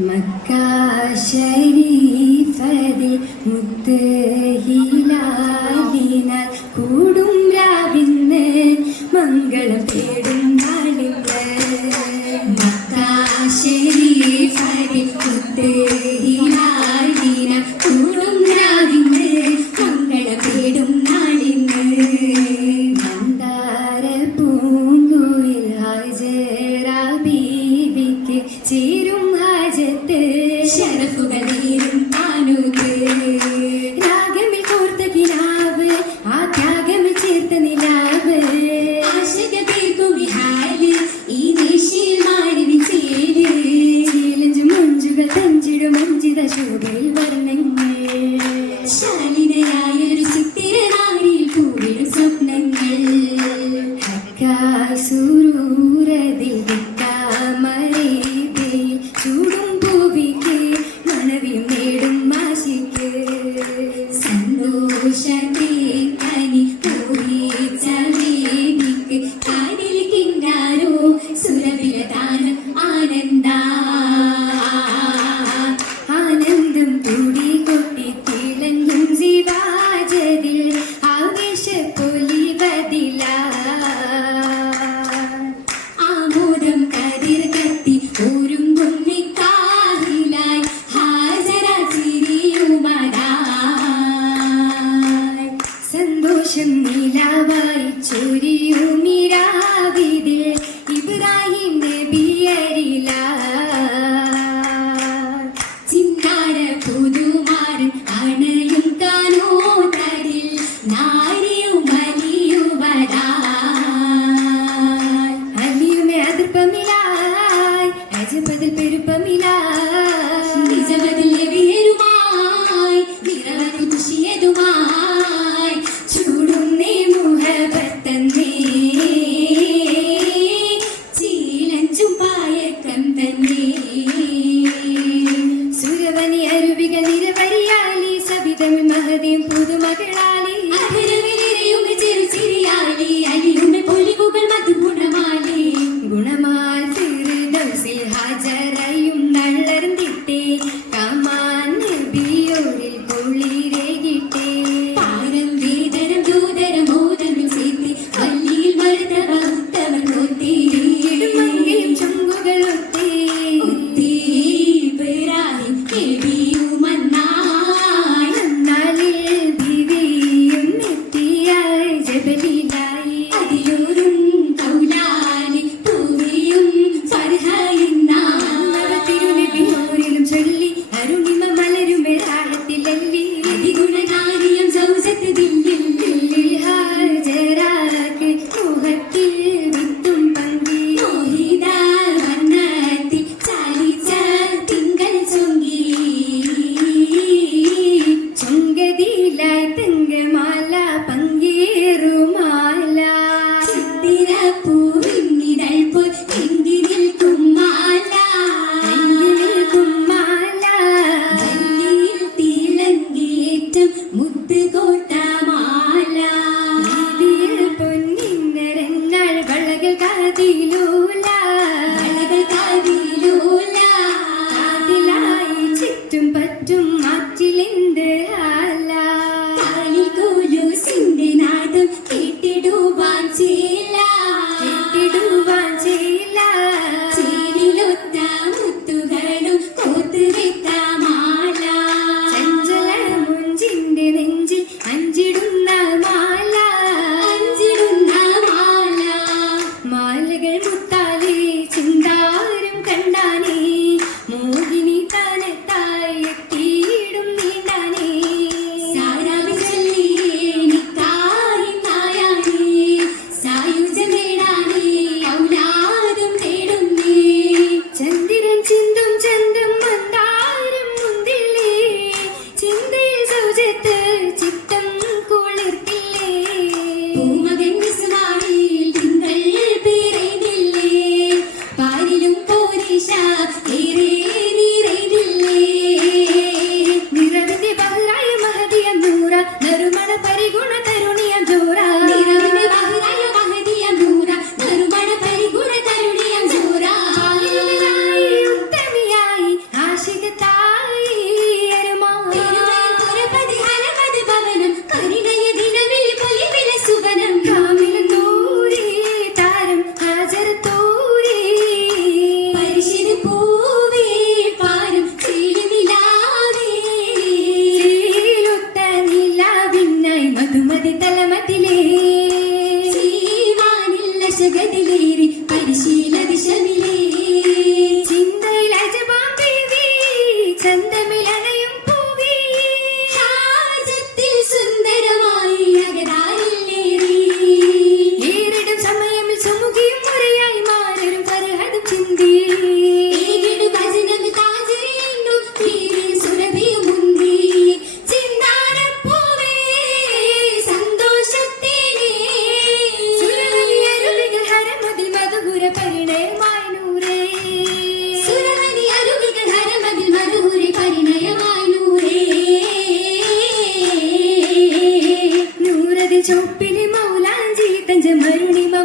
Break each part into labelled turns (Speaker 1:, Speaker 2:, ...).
Speaker 1: മക്കാശരീഫതിൽ മുത്തഹിലാദിനാൽ കൂടും സന്തോഷം നിലാവായി ചൊരിയുമിരാവിതിൽ ഇബ്രാഹിം നബിയരില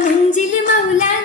Speaker 1: 梦中的毛拉。